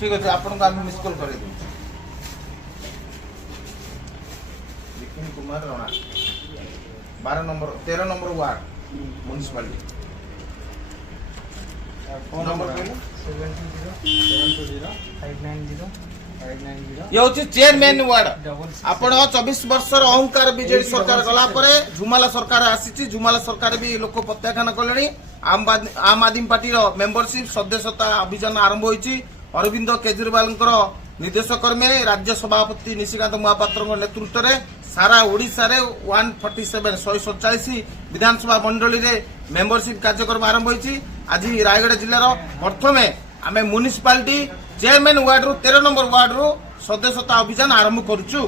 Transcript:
ठीक अच्छे आपको आम मिस कल कर Vipin Kumar Rana 12 number 13 number ward municipality phone number ये हूँ चेयरमैन वार्ड आपण 24 वर्ष अहंकार बीजेडी सरकार गला परे झुमाला सरकार आसी झुमाला सरकार भी लोक प्रत्याख्यान कले आम आदमी पार्टी मेंबरशिप सदस्यता अभियान आरंभ होती अरविंद केजरीवाल निर्देश क्रमे राज्य सभापति निशिकांत महापात्र नेतृत्व में सारा ओडिशा रे 147 विधानसभा मंडली रे मेंबरशिप कार्यक्रम आरंभ होती आज रायगढ़ जिलार प्रथमे आम म्युनिसिपालिटी चेयरमैन वार्ड रु 13 नंबर वार्ड रु सदस्यता अभियान आरंभ करूछु।